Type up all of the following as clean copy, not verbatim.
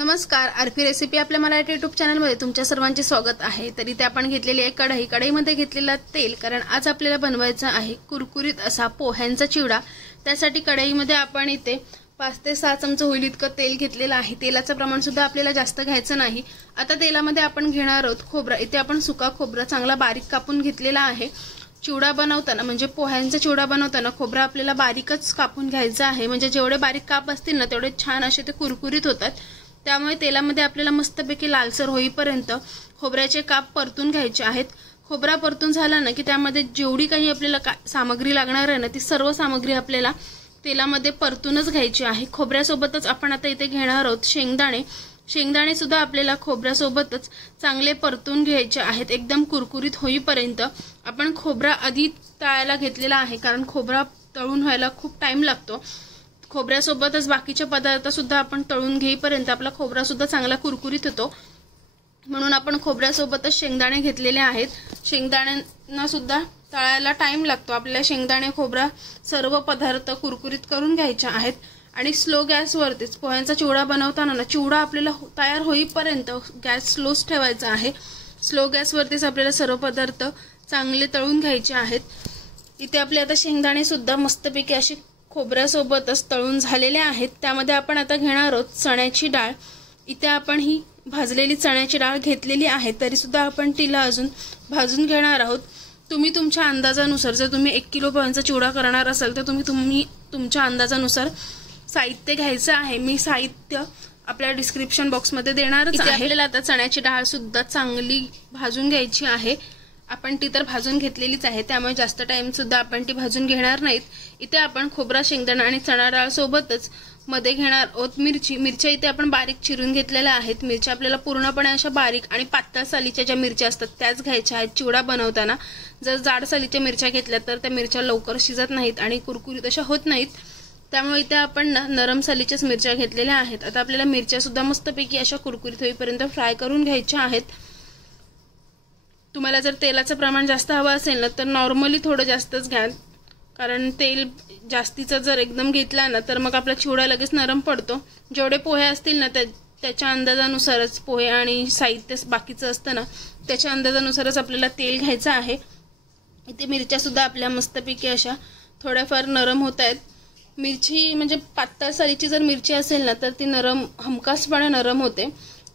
नमस्कार, RP recipe आपल्या Marathi YouTube चॅनलमध्ये तुमच्या सर्वांचे स्वागत आहे। तर इथे आपण घेतलेली आहे कढई, कढईमध्ये घेतलेला तेल, कारण आज आपल्याला बनवायचा आहे कुरकुरीत असा पोह्यांचा चिवडा। त्यासाठी कढईमध्ये आपण इथे 5 ते 6 चमचे होईल इतकं तेल घेतलेलं आहे। तेलाचं प्रमाण सुद्धा आपल्याला जास्त घ्यायचं नाही। आता तेलामध्ये आपण घेणार आहोत खोबरा। इथे आपण सुका खोबरा चांगला बारीक कापून घेतलेला आहे। चिवडा बनवताना म्हणजे पोह्यांचा चिवडा बनवताना खोबरा आपल्याला बारीकच कापून घ्यायचा आहे, म्हणजे जेवढे बारीक काप असतील ना तेवढे छान असे ते कुरकुरीत होतात। त्यामुळे तेलामध्ये आपल्याला मस्तपैकी लालसर होईपर्यंत खोबऱ्याचे काप परतून घ्यायचे आहेत। खोबरा परतून झाला ना की त्यामध्ये जेवढी काही आपल्याला सामग्री लागणार आहे ना ती सर्व सामग्री आपल्याला तेलामध्ये परतूनच घ्यायची आहे। खोबऱ्यासोबतच आपण आता इथे घेणार आहोत शेंगदाणे। शेंगदाणे सुद्धा आपल्याला खोबऱ्यासोबतच चांगले परतून घ्यायचे आहेत एकदम कुरकुरीत होईपर्यंत। आपण खोबरा आधी तळायला घेतलेला आहे, कारण खोबरा तळून व्हायला खूप टाइम लागतो। खोबऱ्यासोबतच बाकीचे पदार्थ सुद्धा आपण तळून घेईपर्यंत आपला खोबरा सुद्धा चांगला कुरकुरीत होतो, म्हणून आपण खोबऱ्यासोबतच शेंगदाणे घेतलेले आहेत। शेंगदाण्यांना सुद्धा तळायला टाइम लागतो। आपल्याला शेंगदाणे खोबरा सर्व पदार्थ कुरकुरीत करून घ्यायचे आहेत आणि स्लो गॅसवरतीच पोह्यांचा चिवडा बनवताना ना चिवडा आपल्याला तयार होईपर्यंत गॅस स्लोच ठेवायचा आहे। स्लो गॅसवरतीच आपल्याला सर्व पदार्थ चांगले तळून घ्यायचे आहेत। इथे आपले आता शेंगदाणे सुद्धा मस्तपैकी अशी खोबऱ्यासोबतच तळून झालेले आहेत। त्यामध्ये आपण आता घेणार आहोत चण्याची डाळ। इथे आपण ही भाजलेली चण्याची डाळ घेतलेली आहे, तरी सुद्धा आपण तिला अजून भाजून घेणार आहोत। तुम्ही तुमच्या अंदाजानुसार, जर तुम्ही 1 किलो पोह्यांचा चिवडा करणार असाल तर तुम्ही तुमच्या अंदाजानुसार साहित्य घ्यायचं आहे। मी साहित्य आपल्या डिस्क्रिप्शन बॉक्समध्ये देणारच आहे। आपल्याला आता चण्याची डाळ सुद्धा चांगली भाजून घ्यायची आहे। आपण ती तर भाजून घेतलेलीच आहे, त्यामुळे जास्त टाइम सुद्धा आपण ती भाजून घेणार नाहीत। इथे आपण खोबरा, शेंगदाणा आणि चणा डाळ सोबतच मध्ये घेणार आहोत मिरच्या इथे आपण बारीक चिरून घेतलेल्या आहेत। मिरच्या आपल्याला पूर्णपणे अशा बारीक आणि पातळ सालीच्या ज्या मिरच्या असतात त्याच घ्यायच्या आहेत चिवडा बनवताना। जर जाड सालीच्या मिरच्या घेतल्या तर त्या मिरच्या लवकर शिजत नाहीत आणि कुरकुरीत अशा होत नाहीत, त्यामुळे इथे आपण नरम सालीच्याच मिरच्या घेतलेल्या आहेत। आता आपल्याला मिरच्या सुद्धा मस्तपैकी अशा कुरकुरीत होईपर्यंत फ्राय करून घ्यायच्या आहेत। तुम्हाला जर तेलाचं प्रमाण जास्त हवं असेल ना तर नॉर्मली थोडं जास्तच घ्या, कारण तेल जास्तीचं जर एकदम घेतला ना तर मग आपला चिवडा लगेच नरम पडतो। जेवढे पोहे असतील ना त्याच्या अंदाजानुसारच, पोहे आणि साहित्य बाकीचं असतं ना त्याच्या अंदाजानुसारच आपल्याला तेल घ्यायचं आहे। इथे मिरच्या सुद्धा आपल्या मस्तपैकी अशा थोड्याफार नरम होत आहेत। मिरची म्हणजे पातळ सालीची जर मिरची असेल ना तर ती हमखासपणे नरम होते,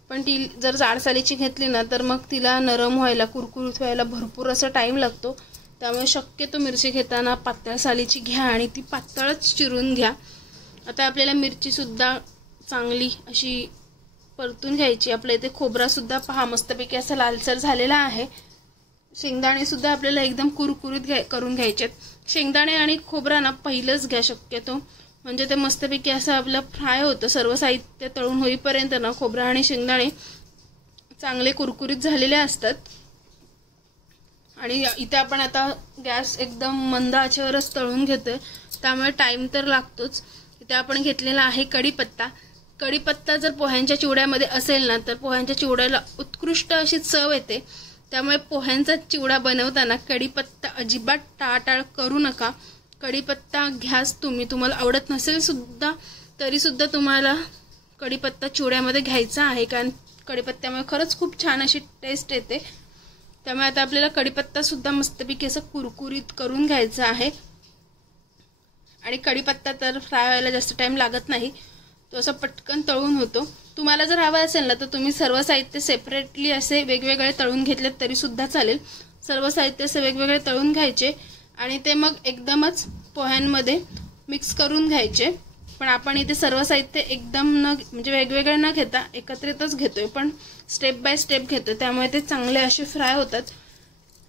पण ती जर जाड सालीची घेतली ना तर मग तिला नरम व्हायला, कुरकुरीत व्हायला भरपूर असा टाइम लागतो। त्यामुळे शक्यतो मिरची घेताना पातळ सालीची घ्या आणि ती पातळच चिरून घ्या। आता आपल्याला मिरची सुद्धा चांगली अशी परतून घ्यायची। आपल्या इथे खोबरा सुद्धा पहा मस्तपैकी असा लालसर झालेला आहे। शेंगदाणे सुद्धा आपल्याला एकदम कुरकुरीत करून घ्यायचे। शेंगदाणे आणि खोबरा ना पहिलंच घ्या शक्यतो, म्हणजे ते मस्तपैकी असं आपलं फ्राय होतं। सर्व साहित्य तळून होईपर्यंत ना खोबरा आणि शेंगदाणे चांगले कुरकुरीत झालेले असतात। आणि इथे आपण आता गॅस एकदम मंद आचेवरच तळून घेतोय, त्यामुळे टाइम तर लागतोच। इथे आपण घेतलेला आहे कढीपत्ता। कढीपत्ता जर पोह्यांच्या चिवड्यामध्ये असेल ना तर पोह्यांच्या चिवड्याला उत्कृष्ट अशी चव येते। त्यामुळे पोह्यांचा चिवडा बनवताना कढीपत्ता अजिबात टाळाटाळ करू नका। कढीपत्ता घ्याच तुम्हाला आवडत नसेल सुद्धा तरी सुद्धा तुम्हाला कढीपत्ता चिवड्यामध्ये घ्यायचा आहे, कारण कढीपत्त्यामुळे खरंच खूप छान अशी टेस्ट येते। त्यामुळे आता आपल्याला कढीपत्ता सुद्धा मस्तपैकी असं कुरकुरीत करून घ्यायचा आहे। आणि कढीपत्ता तर फ्राय व्हायला जास्त टाइम लागत नाही, तो असं पटकन तळून होतो। तुम्हाला जर हवा असेल ना तर तुम्ही सर्व साहित्य सेपरेटली असे वेगवेगळे तळून घेतले तरी सुद्धा चालेल। सर्व साहित्य असे वेगवेगळे तळून घ्यायचे आणि ते मग एकदमच पोह्यांमध्ये मिक्स करून घ्यायचे। पण आपण इथे सर्व साहित्य एकदम म्हणजे वेगवेगळे न घेता एकत्रितच घेतोय, पण स्टेप बाय स्टेप घेतोय, त्यामुळे ते चांगले असे फ्राय होतात।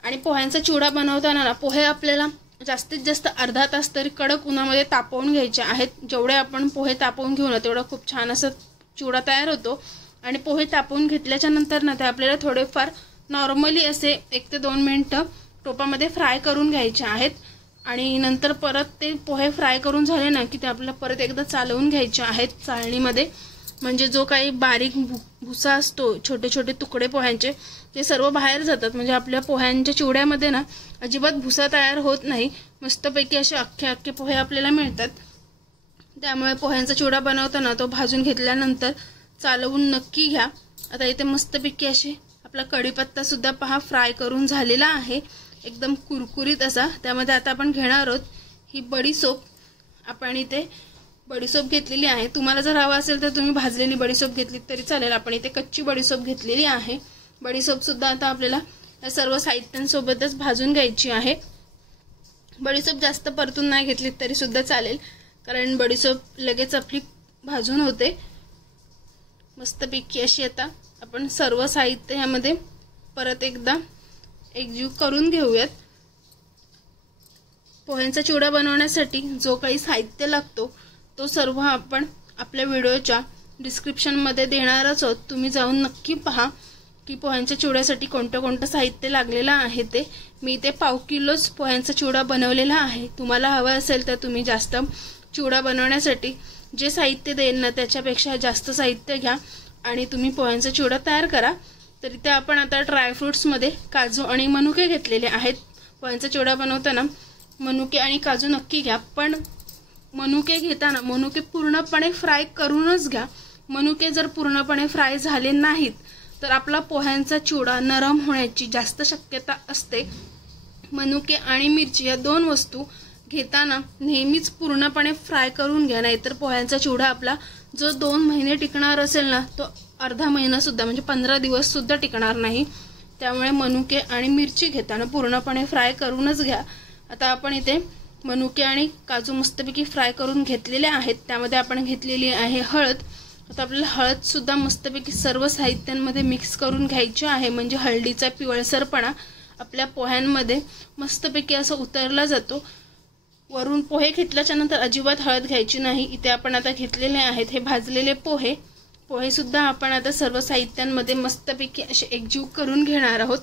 आणि पोह्यांचा चिवडा बनवताना ना पोहे आपल्याला जास्तीत जास्त अर्धा तास तरी कडक उन्हामध्ये तापवून घ्यायचे आहेत। जेवढे आपण पोहे तापवून घेऊ ना तेवढा खूप छान असा चिवडा तयार होतो। आणि पोहे तापवून घेतल्याच्या नंतर ना ते आपल्याला थोडेफार नॉर्मली असे 1 ते 2 मिनिटं टोपामध्ये फ्राय करून घ्यायचे आहेत। आणि नंतर परत ते पोहे फ्राय करून झाले ना की ते आपल्याला परत एकदा चालवून घ्यायचे आहेत चाळणीमध्ये, म्हणजे जो काही बारीक भुसा असतो, छोटे छोटे तुकडे पोह्यांचे, ते सर्व बाहेर जातात। म्हणजे आपल्या पोह्यांच्या चिवड्यामध्ये ना अजिबात भुसा तयार होत नाही, मस्तपैकी असे अख्खे पोहे आपल्याला मिळतात। त्यामुळे पोह्यांचा चिवडा बनवताना तो भाजून घेतल्यानंतर चालवून नक्की घ्या। आता इथे मस्तपैकी असे आपला कढीपत्ता सुद्धा पहा फ्राय करून झालेला आहे, एकदम कुरकुरीत असा। त्यामध्ये आता आपण घेणार आहोत ही बडीशोप। आपण इथे बडीशोप घेतलेली आहे, तुम्हाला जर हवा असेल तर तुम्ही भाजलेली बडीशोप घेतली तरी चालेल। आपण इथे कच्ची बडीशोप घेतलेली आहे। बडीशोप सुद्धा आता आपल्याला या सर्व साहित्यांसोबतच भाजून घ्यायची आहे। बडीशोप जास्त परतून नाही घेतली तरी सुद्धा चालेल, कारण बडीशोप लगेच आपली भाजून होते। मस्तपैकी अशी आता आपण सर्व साहित्य ह्यामध्ये परत एकदा एकजीव करून घेऊयात। पोह्यांचा चिवडा बनवण्यासाठी जो काही साहित्य लागतो तो सर्व आपण आपल्या व्हिडिओच्या डिस्क्रिप्शन मध्ये देणारच आहोत। तुम्ही जाऊन नक्की पहा की पोह्यांच्या चिवड्यासाठी कोणतं साहित्य लागलेलं आहे ते। मी इथे 1/2 किलोच पोह्यांचा चिवडा बनवलेला आहे। तुम्हाला हवं असेल तर तुम्ही जास्त चिवडा बनवण्यासाठी जे साहित्य देईल ना त्याच्यापेक्षा जास्त साहित्य घ्या आणि तुम्ही पोह्यांचा चिवडा तयार करा। तर इथे आपण आता ड्रायफ्रुट्स मध्ये काजू आणि मनुके घेतलेले आहेत। पोह्यांचा चिवडा बनवताना मनुके आणि काजू नक्की घ्या, पण मनुके घेताना मनुके पूर्णपणे फ्राय करूनच घ्या। मनुके जर पूर्णपणे फ्राय झाले नाहीत तर आपला पोह्यांचा चिवडा नरम होण्याची जास्त शक्यता असते। मनुके आणि मिरची या 2 वस्तू घेताना नेहमीच पूर्णपणे फ्राय करून घ्या, नाहीतर पोह्यांचा चिवडा आपला जो 2 महिने टिकणार असेल ना तो अर्धा महिना सुद्धा म्हणजे 15 दिवस सुद्धा टिकणार नाही। त्यामुळे मनुके आणि मिरची घेताना पूर्णपणे फ्राय करूनच घ्या। आता आपण इथे मनुके आणि काजू मस्तपैकी फ्राय करून घेतलेले आहेत। त्यामध्ये आपण घेतलेली आहे हळद। आता आपल्याला हळद सुद्धा मस्तपैकी सर्व साहित्यांमध्ये मिक्स करून घ्यायची आहे, म्हणजे हळदीचा पिवळसरपणा आपल्या पोह्यांमध्ये मस्तपैकी असं उतरला जातो। वरून पोहे घेतल्याच्या नंतर अजिबात हळद घ्यायची नाही। इथे आपण आता घेतलेले आहेत हे भाजलेले पोहे। पोहे सुद्धा आपण आता सर्व साहित्यांमध्ये मस्तपैकी असे एकजीव करून घेणार आहोत।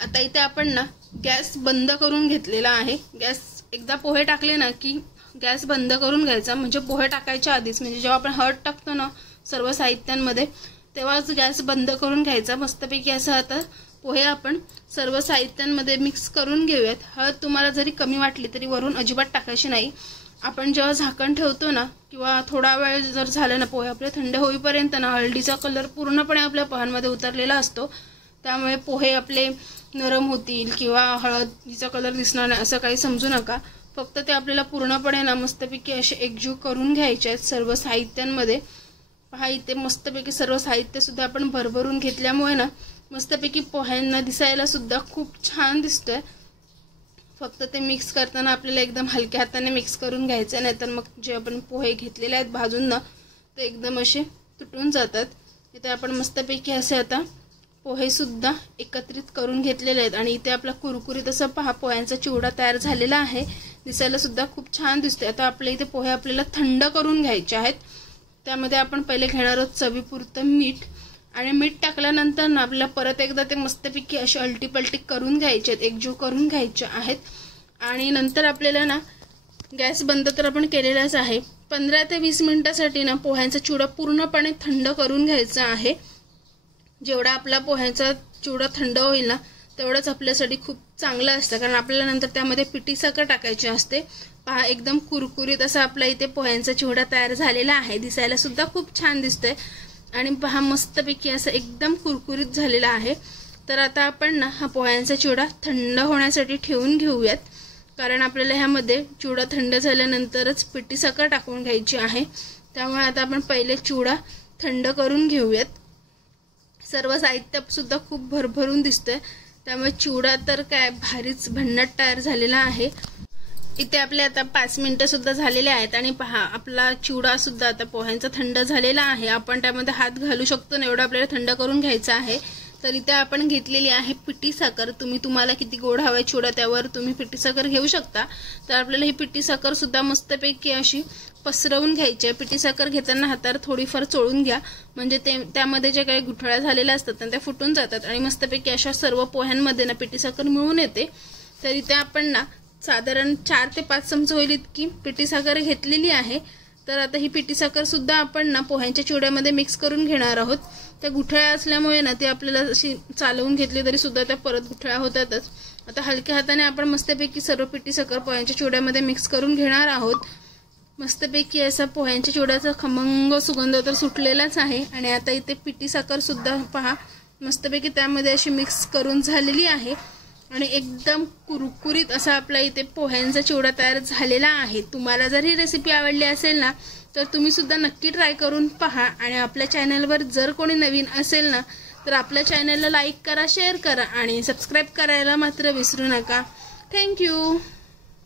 आता इथे आपण ना गॅस बंद करून घेतलेला आहे। गॅस एकदा पोहे टाकले ना की गॅस बंद करून घ्यायचा, म्हणजे पोहे टाकायच्या आधीच, म्हणजे जेव्हा आपण हळद टाकतो ना सर्व साहित्यांमध्ये तेव्हाच गॅस बंद करून घ्यायचा। मस्तपैकी असं आता पोहे आपण सर्व साहित्यांमध्ये मिक्स करून घेऊयात। हळद तुम्हाला जरी कमी वाटली तरी वरून अजिबात टाकायची नाही। आपण जेव्हा झाकण ठेवतो ना किंवा थोडा वेळ जर झाला ना पोहे आपले थंड होईपर्यंत ना हळदीचा कलर पूर्णपणे आपल्या पोह्यांमध्ये उतरलेला असतो। त्यामुळे पोहे आपले नरम होतील किंवा हळदीचा कलर दिसणार नाही असं काही समजू नका। फक्त ते आपल्याला पूर्णपणे ना मस्तपैकी असे एकजीव करून घ्यायचे आहेत सर्व साहित्यांमध्ये। पहा इथे मस्तपैकी सर्व साहित्य सुद्धा आपण भरभरून घेतल्यामुळे ना मस्तपैकी पोह्यांना दिसायला सुद्धा खूप छान दिसतोय। फक्त ते मिक्स करताना आपल्याला एकदम हलक्या हाताने मिक्स करून घ्यायचं, नाहीतर मग जे आपण पोहे घेतलेले आहेत भाजून ना ते एकदम असे तुटून जातात। इथे आपण मस्तपैकी असे आता पोहे सुद्धा एकत्रित करून घेतलेले आहेत आणि इथे आपला कुरकुरीत असा पहा पोह्यांचा चिवडा तयार झालेला आहे। दिसायला सुद्धा खूप छान दिसतोय। आता आपल्या इथे पोहे आपल्याला थंड करून घ्यायचे आहेत। त्यामध्ये आपण पहिले घेणार आहोत चवीपुरतं मीठ, आणि मीठ टाकल्यानंतर ना आपल्याला परत एकदा ते मस्तपैकी अशी अलटी-पलटी करून घ्यायचे आहेत, एकजीव करून घ्यायचे आहेत। आणि नंतर आपल्याला ना गॅस बंद तर आपण केलेलाच आहे, 15 ते 20 मिनिटांसाठी ना पोह्यांचा चिवडा पूर्णपणे थंड करून घ्यायचा आहे। जेवढा आपला पोह्यांचा चिवडा थंड होईल ना तेवढंच आपल्यासाठी खूप चांगलं असतं, कारण आपल्याला नंतर त्यामध्ये पिठी साखर टाकायची असते। पहा एकदम कुरकुरीत असा आपला इथे पोह्यांचा चिवडा तयार झालेला आहे। दिसायला सुद्धा खूप छान दिसतोय आणि पहा मस्तपैकी असं एकदम कुरकुरीत झालेला आहे। तर आता आपण ना हा पोह्यांचा चिवडा थंड होण्यासाठी ठेवून घेऊयात, कारण आपल्याला ह्यामध्ये चिवडा थंड झाल्यानंतरच पिठी साखर टाकून घ्यायची आहे। त्यामुळे आता आपण पहिले चिवडा थंड करून घेऊयात। सर्व साहित्य सुद्धा खूप भरभरून दिसतंय, त्यामुळे चिवडा तर काय भारीच भन्नाट तयार झालेला आहे। इथे आपले आता 5 मिनिटं सुद्धा झालेले आहेत आणि पहा आपला चिवडा सुद्धा आता पोह्यांचा थंड झालेला आहे। आपण त्यामध्ये हात घालू शकतो ना एवढा आपल्याला थंड करून घ्यायचा आहे। तर इथे आपण घेतलेली आहे पिठी साखर। तुम्हाला किती गोड हवाय चिवडा त्यावर तुम्ही पिठी साखर घेऊ शकता। तर आपल्याला ही पिठी साखर सुद्धा मस्तपैकी अशी पसरवून घ्यायची आहे। पिठी साखर घेताना हातावर थोडीफार चोळून घ्या, म्हणजे त्यामध्ये जे काही गुठळ्या झालेल्या असतात ना त्या फुटून जातात आणि मस्तपैकी अशा सर्व पोह्यांमध्ये ना पिठी साखर मिळून येते। तर इथे आपण ना साधारण 4 ते 5 चमचे होईल इतकी पिठी साखर घेतलेली आहे। तर आता ही पिठी साखर सुद्धा आपण ना पोह्यांच्या चिवड्यामध्ये मिक्स करून घेणार आहोत। त्या गुठळ्या असल्यामुळे ना ते आपल्याला अशी चालवून घेतली तरी सुद्धा त्या परत गुठळ्या होतातच। आता हलक्या हाताने आपण मस्तपैकी सर्व पिठी साखर पोह्यांच्या चिवड्यामध्ये मिक्स करून घेणार आहोत। मस्तपैकी असा पोह्यांच्या चिवड्याचा खमंग सुगंध तर सुटलेलाच आहे। आणि आता इथे पिठी साखर सुद्धा पहा मस्तपैकी त्यामध्ये अशी मिक्स करून झालेली आहे आणि एकदम कुरकुरीत असा आपला इथे पोह्यांचा चिवडा तयार झालेला आहे। तुम्हाला जर ही रेसिपी आवडली असेल ना तर तुम्ही सुद्धा नक्की ट्राय करून पहा। आणि आपल्या चॅनलवर जर कोणी नवीन असेल ना तर आपल्या चॅनलला लाईक करा, शेअर करा आणि सबस्क्राइब करायला मात्र विसरू नका। थँक्यू।